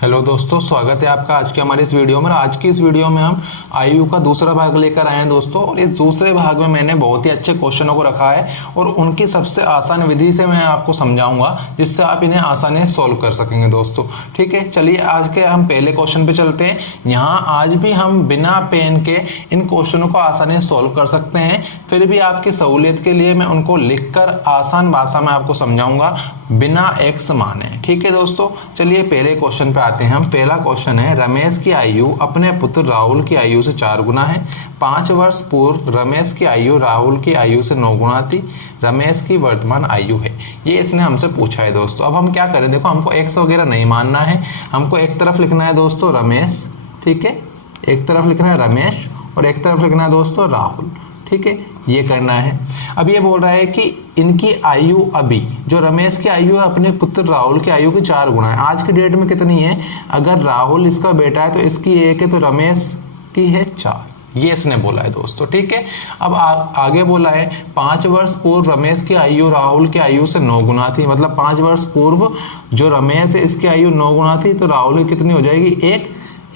Hello दोस्तों, स्वागत है आपका आज के हमारे इस वीडियो में। आज की इस वीडियो में हम आयु का दूसरा भाग लेकर आए हैं दोस्तों। और इस दूसरे भाग में मैंने बहुत ही अच्छे क्वेश्चनों को रखा है और उनकी सबसे आसान विधि से मैं आपको समझाऊंगा, जिससे आप इन्हें आसानी से सॉल्व कर सकेंगे दोस्तों। ठीक है, चलिए आज के हम पहले क्वेश्चन पे चलते हैं। यहाँ आज भी हम बिना पेन के इन क्वेश्चनों को आसानी से सॉल्व कर सकते हैं, फिर भी आपकी सहूलियत के लिए मैं उनको लिखकर आसान भाषा में आपको समझाऊंगा बिना एक्स माने। ठीक है दोस्तों, चलिए पहले क्वेश्चन पे आते हैं हम। पहला क्वेश्चन है, रमेश की आयु अपने पुत्र राहुल की आयु से 4 गुना है। 5 वर्ष पूर्व रमेश की आयु राहुल की आयु से 9 गुना थी। रमेश की वर्तमान आयु है। ये इसने हमसे पूछा है दोस्तों। अब हम क्या करें, देखो हमको एक्स वगैरह नहीं मानना है, हमको एक तरफ लिखना है दोस्तों रमेश, ठीक है, एक तरफ लिखना है रमेश और एक तरफ लिखना है दोस्तों राहुल। ठीक है, ये करना है। अब ये बोल रहा है कि इनकी आयु अभी, जो रमेश की आयु है अपने पुत्र राहुल की आयु की 4 गुना है। आज की डेट में कितनी है? अगर राहुल इसका बेटा है तो इसकी 1 है, तो रमेश की है 4। ये इसने बोला है दोस्तों। ठीक है, अब आगे बोला है 5 वर्ष पूर्व रमेश की आयु राहुल की आयु से 9 गुना थी। मतलब 5 वर्ष पूर्व जो रमेश है इसकी आयु 9 गुना थी, तो राहुल की कितनी हो जाएगी?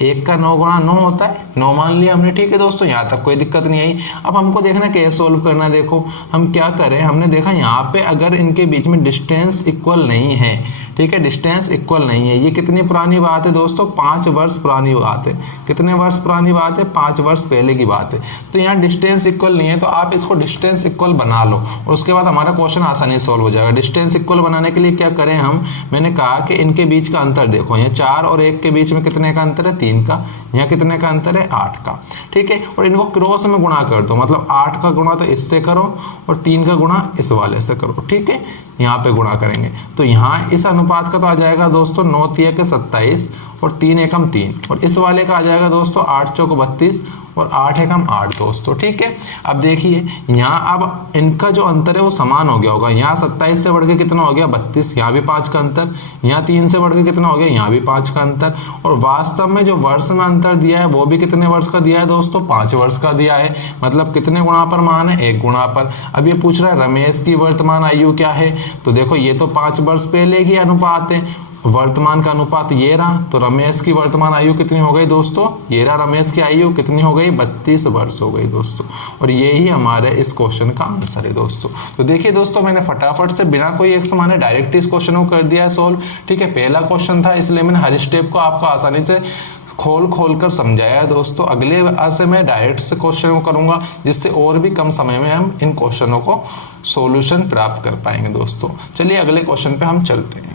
1 का 9 गुना 9 होता है, 9 मान लिया हमने। ठीक है दोस्तों, यहाँ तक कोई दिक्कत नहीं आई। अब हमको देखना कैसे सोल्व करना है। देखो हम क्या करें, हमने देखा यहाँ पे अगर इनके बीच में डिस्टेंस इक्वल नहीं है, ठीक है, डिस्टेंस इक्वल नहीं है। ये कितनी पुरानी बात है दोस्तों? 5 वर्ष पुरानी बात है। कितने वर्ष पुरानी बात है? 5 वर्ष पहले की बात है। तो यहाँ डिस्टेंस इक्वल नहीं है, तो आप इसको डिस्टेंस इक्वल बना लो और उसके बाद हमारा क्वेश्चन आसानी से सोल्व हो जाएगा। डिस्टेंस इक्वल बनाने के लिए क्या करें हम, मैंने कहा कि इनके बीच का अंतर देखो, यहाँ 4 और 1 के बीच में कितने का अंतर है? 3 का। यहाँ कितने का अंतर है? 8 का। ठीक है, और इनको क्रॉस में गुणा कर दो, मतलब 8 का गुणा तो इससे करो और 3 का गुणा इस वाले से करो। ठीक है, यहाँ पे गुणा करेंगे तो यहाँ इस अनुपात का तो आ जाएगा दोस्तों 9 3 27 और 3 एकम 3, और इस वाले का आ जाएगा दोस्तों 8 चौक 32 और 8 एकम 8 दोस्तों। ठीक है, अब देखिए यहाँ अब इनका जो अंतर है वो समान हो गया होगा। यहाँ 27 से बढ़ के कितना हो गया? 32। यहाँ भी 5 का अंतर। यहाँ 3 से बढ़ के कितना हो गया? यहाँ भी 5 का अंतर। और वास्तव में जो वर्ष में अंतर दिया है वो भी कितने वर्ष का दिया है दोस्तों? 5 वर्ष का दिया है। मतलब कितने गुणा पर मान है? 1 गुणा पर। अब ये पूछ रहा है रमेश की वर्तमान आयु क्या है, तो देखो ये तो 5 वर्ष पहले की अनुपात है, वर्तमान का अनुपात ये रहा, तो रमेश की वर्तमान आयु कितनी हो गई दोस्तों? ये रहा रमेश की आयु कितनी हो गई? 32 वर्ष हो गई दोस्तों। और ये ही हमारे इस क्वेश्चन का आंसर है दोस्तों। तो देखिए दोस्तों, मैंने फटाफट से बिना कोई एक्स माने डायरेक्ट इस क्वेश्चन को कर दिया है सोल्व। ठीक है, पहला क्वेश्चन था इसलिए मैंने हर स्टेप को आपको आसानी से खोल कर समझाया है दोस्तों। अगले बार से मैं डायरेक्ट से क्वेश्चन को करूंगा, जिससे और भी कम समय में हम इन क्वेश्चनों को सॉल्यूशन प्राप्त कर पाएंगे दोस्तों। चलिए अगले क्वेश्चन पे हम चलते हैं।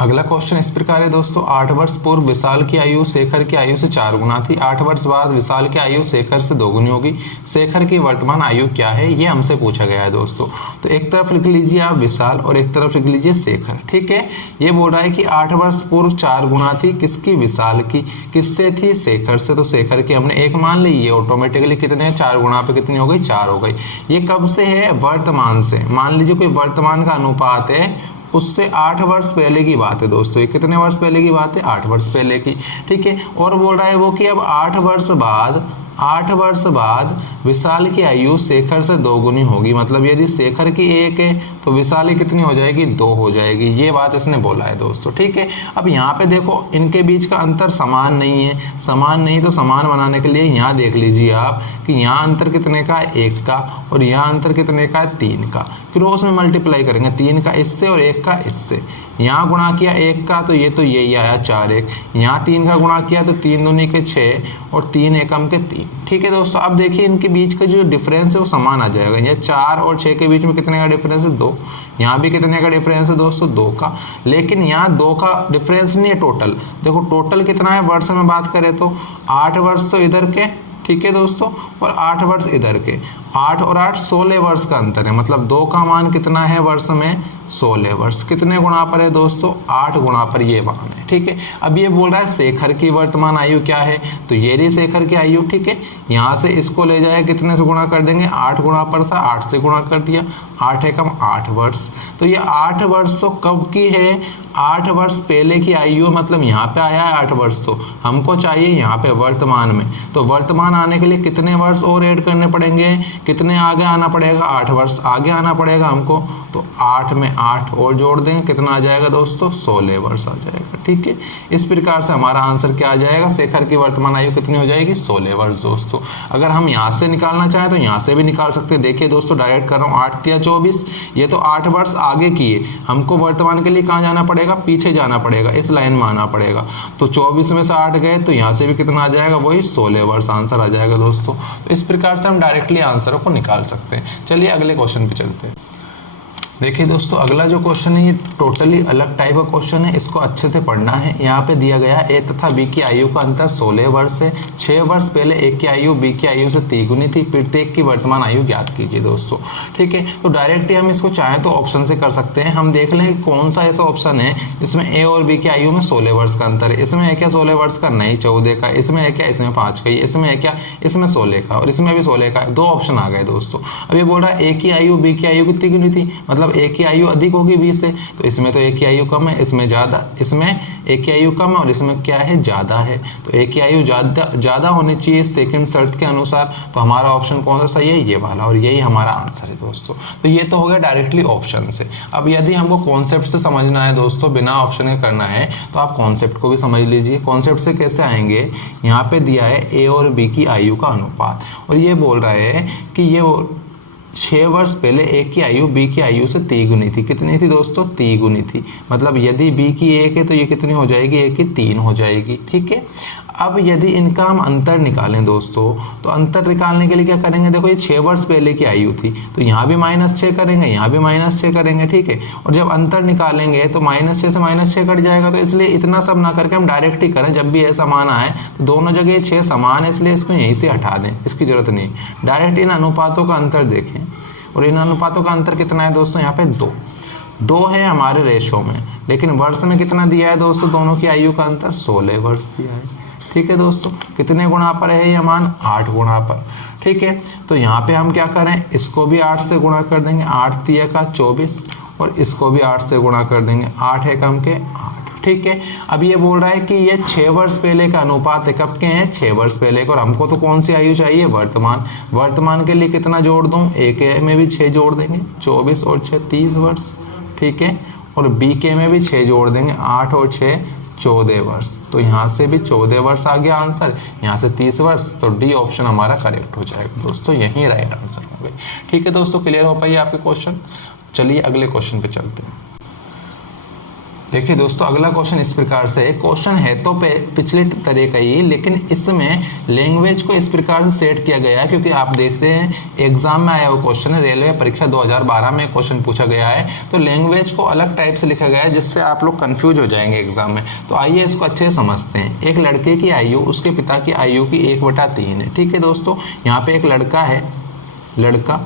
अगला क्वेश्चन इस प्रकार है दोस्तों, 8 वर्ष पूर्व विशाल की आयु शेखर की आयु से 4 गुना थी। 8 वर्ष बाद विशाल की आयु शेखर से 2 गुनी होगी। शेखर की वर्तमान आयु क्या है, ये हमसे पूछा गया है दोस्तों। तो एक तरफ लिख लीजिए आप विशाल और एक तरफ लिख लीजिए शेखर। ठीक है, ये बोल रहा है कि 8 वर्ष पूर्व 4 गुना थी, किसकी? विशाल की। किससे थी? शेखर से। तो शेखर की हमने 1 मान ली, ये ऑटोमेटिकली कितने 4 गुना पे कितनी हो गई? 4 हो गई। ये कब से है? वर्तमान से। मान लीजिए कोई वर्तमान का अनुपात है, उससे 8 वर्ष पहले की बात है दोस्तों। ये कितने वर्ष पहले की बात है? 8 वर्ष पहले की। ठीक है, और बोल रहा है वो कि अब 8 वर्ष बाद विशाल की आयु शेखर से 2 गुनी होगी। मतलब यदि शेखर की 1 है तो विशाल की कितनी हो जाएगी? 2 हो जाएगी। ये बात इसने बोला है दोस्तों। ठीक है, अब यहाँ पे देखो इनके बीच का अंतर समान नहीं है। समान नहीं तो समान बनाने के लिए यहाँ देख लीजिए आप कि यहाँ अंतर कितने का है? 1 का, और यहाँ अंतर कितने का है? 3 का। क्रॉस में मल्टीप्लाई करेंगे, 3 का इससे और 1 का इससे। यहाँ गुणा किया 1 का तो ये तो यही आया 4 1। यहाँ 3 का गुणा किया तो 3 दूनी के 6 और 3 एकम के 3। ठीक है दोस्तों, अब देखिए इनके बीच का जो डिफरेंस है वो समान आ जाएगा। ये 4 और 6 के बीच में कितने का डिफरेंस है? 2। यहाँ भी कितने का डिफरेंस है दोस्तों? 2 का। लेकिन यहाँ 2 का डिफरेंस नहीं है टोटल। देखो टोटल कितना है वर्ष में बात करें तो 8 वर्ष तो इधर के, ठीक है दोस्तों, और 8 वर्ष इधर के। 8 और 8 16 वर्ष का अंतर है। मतलब 2 का मान कितना है वर्ष में? 16 वर्ष। कितने गुणा पर है दोस्तों? 8 गुणा पर ये मान है। ठीक है, अब ये बोल रहा है शेखर की वर्तमान आयु क्या है, तो ये रही शेखर की आयु। ठीक है, यहाँ से इसको ले जाए कितने से गुणा कर देंगे? 8 गुणा पर था, 8 से गुणा कर दिया। 8 एकम 8 वर्ष। तो ये 8 वर्ष तो कब की है? 8 वर्ष पहले की आयु। मतलब यहाँ पे आया है 8 वर्ष, तो हमको चाहिए यहाँ पे वर्तमान में। तो वर्तमान आने के लिए कितने वर्ष और ऐड करने पड़ेंगे? कितने आगे आना पड़ेगा? 8 वर्ष आगे आना पड़ेगा हमको। तो 8 में 8 और जोड़ देंगे, कितना आ जाएगा दोस्तों, 16 वर्ष आ जाएगा। ठीक है, इस प्रकार से हमारा आंसर क्या आ जाएगा, शेखर की वर्तमान आयु कितनी हो जाएगी, 16 वर्ष दोस्तों। अगर हम यहाँ से निकालना चाहें तो यहाँ से भी निकाल सकते हैं। देखिए दोस्तों, डायरेक्ट कर रहा हूँ, 8 या 24, ये तो 8 वर्ष आगे किए, हमको वर्तमान के लिए कहाँ जाना पड़ेगा, पीछे जाना पड़ेगा, इस लाइन में आना पड़ेगा। तो 24 में से 8 गए तो यहाँ से भी कितना आ जाएगा, वही 16 वर्ष आंसर आ जाएगा दोस्तों। तो इस प्रकार से हम डायरेक्टली आंसर को निकाल सकते हैं। चलिए अगले क्वेश्चन पे चलते हैं। देखिए दोस्तों, अगला जो क्वेश्चन है ये टोटली अलग टाइप का क्वेश्चन है, इसको अच्छे से पढ़ना है। यहाँ पे दिया गया है ए तथा बी की आयु का अंतर 16 वर्ष है। 6 वर्ष पहले ए की आयु बी की आयु से तिगुनी थी, प्रत्येक की वर्तमान आयु ज्ञात कीजिए दोस्तों। ठीक है, तो डायरेक्टली हम इसको चाहें तो ऑप्शन से कर सकते हैं। हम देख लें कौन सा ऐसा ऑप्शन है जिसमें ए और बी की आयु में 16 वर्ष का अंतर है। इसमें है क्या 16 वर्ष का, नहीं 14 का। इसमें है क्या, इसमें 5 का। इसमें है क्या, इसमें 16 का, और इसमें भी 16 का। 2 ऑप्शन आ गए दोस्तों। अब ये बोल रहा है ए की आयु बी की आयु की तिगुनी थी, मतलब ए की आयु अधिक होगी बी से, तो इसमें तो ए की आयु कम है, इसमें ज्यादा, इसमें ए की आयु कम है और इसमें क्या है, ज्यादा है। तो ए की आयु ज्यादा होनी चाहिए सेकंड शर्त के अनुसार। तो हमारा ऑप्शन कौन सा सही है, ये वाला, और यही हमारा आंसर है दोस्तों। तो ये तो हो गया डायरेक्टली ऑप्शन से। अब यदि हमको कॉन्सेप्ट से समझना है दोस्तों, बिना ऑप्शन के करना है, तो आप कॉन्सेप्ट को भी समझ लीजिए। कॉन्सेप्ट से कैसे आएंगे, यहाँ पे दिया है ए और बी की आयु का अनुपात, और ये बोल रहा है कि ये 6 वर्ष पहले ए की आयु बी की आयु से तिगुनी थी। कितनी थी दोस्तों, तिगुनी थी। मतलब यदि बी की 1 है तो ये कितनी हो जाएगी, ए की 3 हो जाएगी। ठीक है, अब यदि इनका हम अंतर निकालें दोस्तों, तो अंतर निकालने के लिए क्या करेंगे, देखो ये 6 वर्ष पहले की आयु थी, तो यहाँ भी -6 करेंगे, यहाँ भी -6 करेंगे। ठीक है, और जब अंतर निकालेंगे तो -6 से -6 कट जाएगा। तो इसलिए इतना सब ना करके हम डायरेक्ट ही करें, जब भी ऐसा मान आए तो दोनों जगह 6 समान है, इसलिए इसको यहीं से हटा दें, इसकी जरूरत नहीं। डायरेक्ट इन अनुपातों का अंतर देखें, और इन अनुपातों का अंतर कितना है दोस्तों, यहाँ पे 2 है हमारे रेशो में, लेकिन वर्ष में कितना दिया है दोस्तों, दोनों की आयु का अंतर 16 वर्ष दिया है। ठीक है दोस्तों, कितने गुणा पर है ये मान, 8 गुणा पर। ठीक है, तो यहाँ पे हम क्या करें, इसको भी 8 से गुणा कर देंगे, 8 तिया का 24, और इसको भी 8 से गुणा कर देंगे, 8 है कम के 8। ठीक है, अब ये बोल रहा है कि ये 6 वर्ष पहले का अनुपात है, कब के हैं, 6 वर्ष पहले के, और हमको तो कौन सी आयु चाहिए, वर्तमान। वर्तमान के लिए कितना जोड़ दूं, ए के में भी 6 जोड़ देंगे, 24 और 6 30 वर्ष। ठीक है, और बी के में भी 6 जोड़ देंगे, 8 और 6 14 वर्ष। तो यहाँ से भी 14 वर्ष आ गया आंसर, यहाँ से 30 वर्ष। तो डी ऑप्शन हमारा करेक्ट हो जाएगा दोस्तों, यही राइट आंसर हो गए। ठीक है दोस्तों, क्लियर हो पाइए आपके क्वेश्चन। चलिए अगले क्वेश्चन पे चलते हैं। देखिए दोस्तों, अगला क्वेश्चन इस प्रकार से है। क्वेश्चन है तो पिछले तरह का ही, लेकिन इसमें लैंग्वेज को इस प्रकार से सेट किया गया है, क्योंकि आप देखते हैं एग्जाम में आया हुआ क्वेश्चन है, रेलवे परीक्षा 2012 में क्वेश्चन पूछा गया है, तो लैंग्वेज को अलग टाइप से लिखा गया है, जिससे आप लोग कंफ्यूज हो जाएंगे एग्जाम में। तो आइए इसको अच्छे से समझते हैं। एक लड़के की आयु उसके पिता की आयु की 1/3 है। ठीक है दोस्तों, यहाँ पे एक लड़का है, लड़का,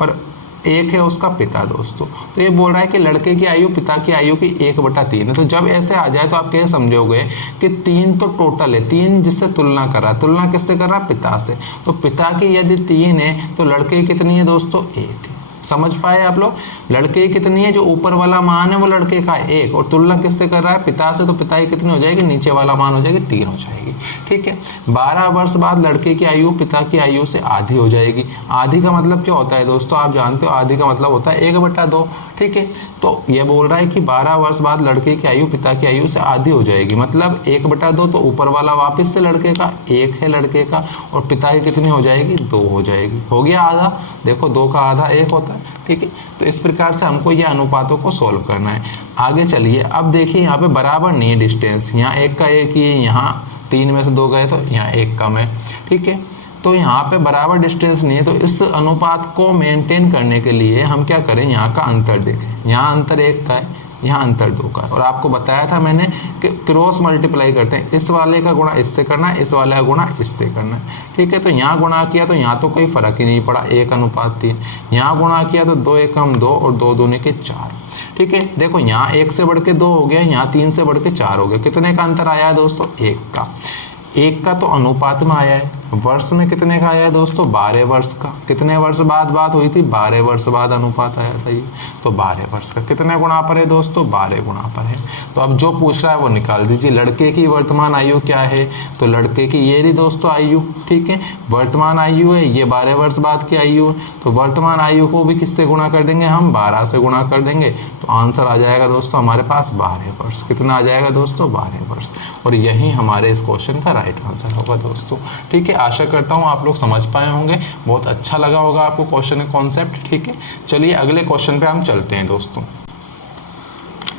और एक है उसका पिता दोस्तों। तो ये बोल रहा है कि लड़के की आयु पिता की आयु की 1/3 है। तो जब ऐसे आ जाए तो आप कैसे समझोगे कि 3 तो टोटल है, 3 जिससे तुलना कर रहा है, तुलना किससे कर रहा है, पिता से। तो पिता की यदि 3 है तो लड़के की कितनी है दोस्तों, 1 है। समझ पाए आप लोग, लड़के की कितनी है, जो ऊपर वाला मान है वो लड़के का 1, और तुलना किससे कर रहा है, पिता से। तो पिता की कितनी हो जाएगी, नीचे वाला मान हो जाएगी 3 हो जाएगी। ठीक है, 12 वर्ष बाद लड़के की आयु पिता की आयु से आधी हो जाएगी। आधी का मतलब क्या होता है दोस्तों, आप जानते हो, आधी का मतलब होता है 1/2। ठीक है, तो ये बोल रहा है कि 12 वर्ष बाद लड़के की आयु पिता की आयु से आधी हो जाएगी, मतलब 1/2। तो ऊपर वाला वापिस से लड़के का 1 है लड़के का, और पिता की कितनी हो जाएगी, 2 हो जाएगी। हो गया आधा, देखो 2 का आधा 1 होता है। ठीक है, तो इस प्रकार से हमको ये अनुपातों को सोल्व करना है। आगे चलिए, अब देखिए यहाँ पे बराबर नहीं है डिस्टेंस, यहाँ 1 का 1 ही है, यहाँ 3 में से 2 गए तो यहाँ 1 कम है। ठीक है, तो यहाँ पे बराबर डिस्टेंस नहीं है, तो इस अनुपात को मेंटेन करने के लिए हम क्या करें, यहाँ का अंतर देखें। यहाँ अंतर 1 का है, यहाँ अंतर 2 का है, और आपको बताया था मैंने कि क्रॉस मल्टीप्लाई करते हैं, इस वाले का गुणा इससे करना है, इस वाले का गुणा इससे करना है। ठीक है, तो यहाँ गुणा किया तो यहाँ तो कोई फर्क ही नहीं पड़ा, 1/3। यहाँ गुणा किया तो 2 एकम 2 और 2 दूनी के 4। ठीक है, देखो यहाँ 1 से बढ़ के 2 हो गया, यहाँ 3 से बढ़ के 4 हो गया। कितने का अंतर आया है दोस्तों, 1 का। 1 का तो अनुपात में आया है, वर्ष में कितने का आया है दोस्तों, 12 वर्ष का। कितने वर्ष बाद बात हुई थी, 12 वर्ष बाद अनुपात आया था ये, तो 12 वर्ष का। कितने गुणा पर है दोस्तों, 12 गुणा पर है। तो अब जो पूछ रहा है वो निकाल दीजिए। लड़के की वर्तमान आयु क्या है, तो लड़के की ये रही दोस्तों आयु, ठीक है, वर्तमान आयु है, ये 12 वर्ष बाद की आयु है। तो वर्तमान आयु को भी किससे गुणा कर देंगे हम, 12 से गुणा कर देंगे, तो आंसर आ जाएगा दोस्तों हमारे पास 12 वर्ष। कितना आ जाएगा दोस्तों, 12 वर्ष। और यही हमारे इस क्वेश्चन का राइट आंसर होगा दोस्तों, ठीक है। आशा करता हूँ आप लोग समझ पाए होंगे, बहुत अच्छा लगा होगा आपको क्वेश्चन का कॉन्सेप्ट, ठीक है। चलिए अगले क्वेश्चन पे हम चलते हैं दोस्तों।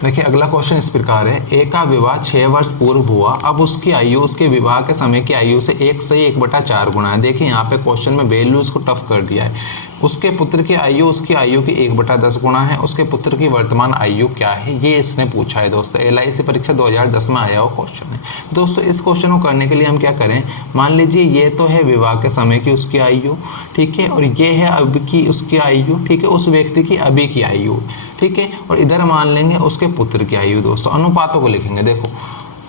देखिए अगला क्वेश्चन इस प्रकार है, ए का विवाह 6 वर्ष पूर्व हुआ, अब उसकी आयु उसके विवाह के समय की आयु से 1 से 1/4 गुना है। देखिए यहाँ पे क्वेश्चन में वैल्यूज को टफ कर दिया है। उसके पुत्र की आयु उसकी आयु की 1/10 गुना है। उसके पुत्र की वर्तमान आयु क्या है, ये इसने पूछा है दोस्तों। LIC परीक्षा 2010 में आया हुआ क्वेश्चन है दोस्तों। इस क्वेश्चन को करने के लिए हम क्या करें, मान लीजिए ये तो है विवाह के समय की उसकी आयु, ठीक है, और ये है अब की उसकी आयु, ठीक है, उस व्यक्ति की अभी की आयु, ठीक है, और इधर मान लेंगे उसके पुत्र की आयु दोस्तों। अनुपातों को लिखेंगे, देखो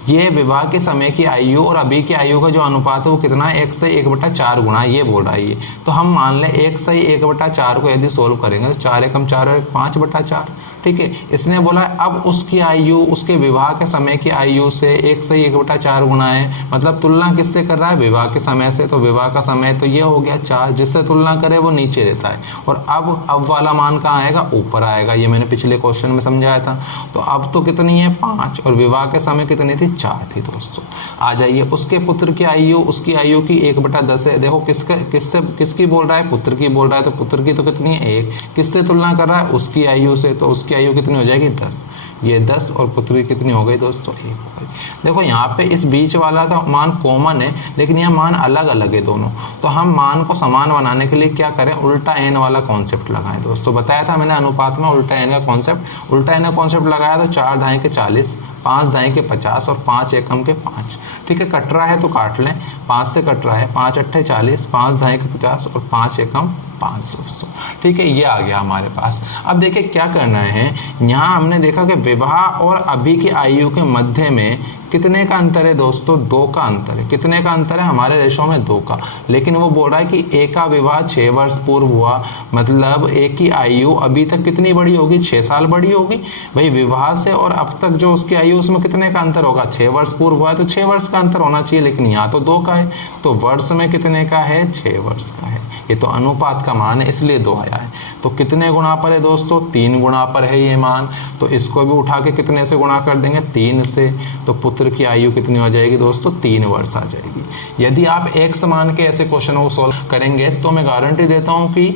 ये विवाह के समय की आयु और अभी की आयु का जो अनुपात है वो कितना है, 1 से 1/4 गुना, ये बोल रहा है ये। तो हम मान लें 1 से 1/4 को यदि सोल्व करेंगे तो 4 एकम 4 और 5/4, ठीक है। इसने बोला अब उसकी आयु उसके विवाह के समय की आयु से 1 से 1/4 गुना है, मतलब तुलना किससे कर रहा है, विवाह के समय से। तो विवाह का समय तो ये हो गया 4, जिससे तुलना करे वो नीचे रहता है। और अब वाला मान कहाँ आएगा, ऊपर आएगा, ये मैंने पिछले क्वेश्चन में समझाया था। तो अब तो कितनी है, 5, और विवाह के समय कितनी थी, 4 थी दोस्तों। आ जाइए उसके पुत्र की आयु उसकी आयु की 1/10 है। देखो किसकी बोल रहा है, पुत्र की बोल रहा है, तो पुत्र की तो कितनी है, 1। किससे तुलना कर रहा है, उसकी आयु से, तो उसकी आयु कितनी हो जाएगी, 10। ये 10 और पुत्र की कितनी हो गई दोस्तों, 1 हो गई। देखो यहाँ पे इस बीच वाला का मान कॉमन है, लेकिन यह मान अलग अलग है दोनों। तो हम मान को समान बनाने के लिए क्या करें, उल्टा n वाला कॉन्सेप्ट लगाएं दोस्तों। बताया था मैंने अनुपात में उल्टा n का कॉन्सेप्ट। उल्टा n का कॉन्सेप्ट लगाया तो 4 दाएं के 40, 5 दाएं के 50 और 5 एकम के 5, ठीक है। कट रहा है तो काट लें, 5 से कट रहा है, 5 अट्ठे 40, 5 दाएं के 50 और 5 एकम 5 दोस्तों, ठीक है। ये आ गया हमारे पास। अब देखिए क्या करना है, यहाँ हमने देखा कि विवाह और अभी की आयु के मध्य में कितने का अंतर है दोस्तों, 2 का अंतर है। कितने का अंतर है, हमारे रेशो में 2 का। लेकिन वो बोल रहा है कि ए का विवाह 6 वर्ष पूर्व हुआ, मतलब ए की आयु अभी तक कितनी बड़ी होगी, 6 साल बड़ी होगी। भाई विवाह से और अब तक जो उसकी आयु उसमें कितने का अंतर होगा, 6 वर्ष पूर्व हुआ है तो 6 वर्ष का अंतर होना चाहिए, लेकिन यहाँ तो 2 का है। तो वर्ष में कितने का है, 6 वर्ष का है। ये तो अनुपात का मान है इसलिए 2 आया है। तो कितने गुणा पर है दोस्तों, 3 गुणा पर है ये मान। तो इसको भी उठा के कितने से गुणा कर देंगे, 3 से। तो पुत्र की आयु कितनी हो जाएगी दोस्तों, 3 वर्ष आ जाएगी। यदि आप एक समान के ऐसे क्वेश्चनों को सॉल्व करेंगे तो मैं गारंटी देता हूं कि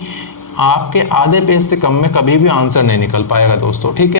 आपके आधे पेज से कम में कभी भी आंसर नहीं निकल पाएगा दोस्तों, ठीक है।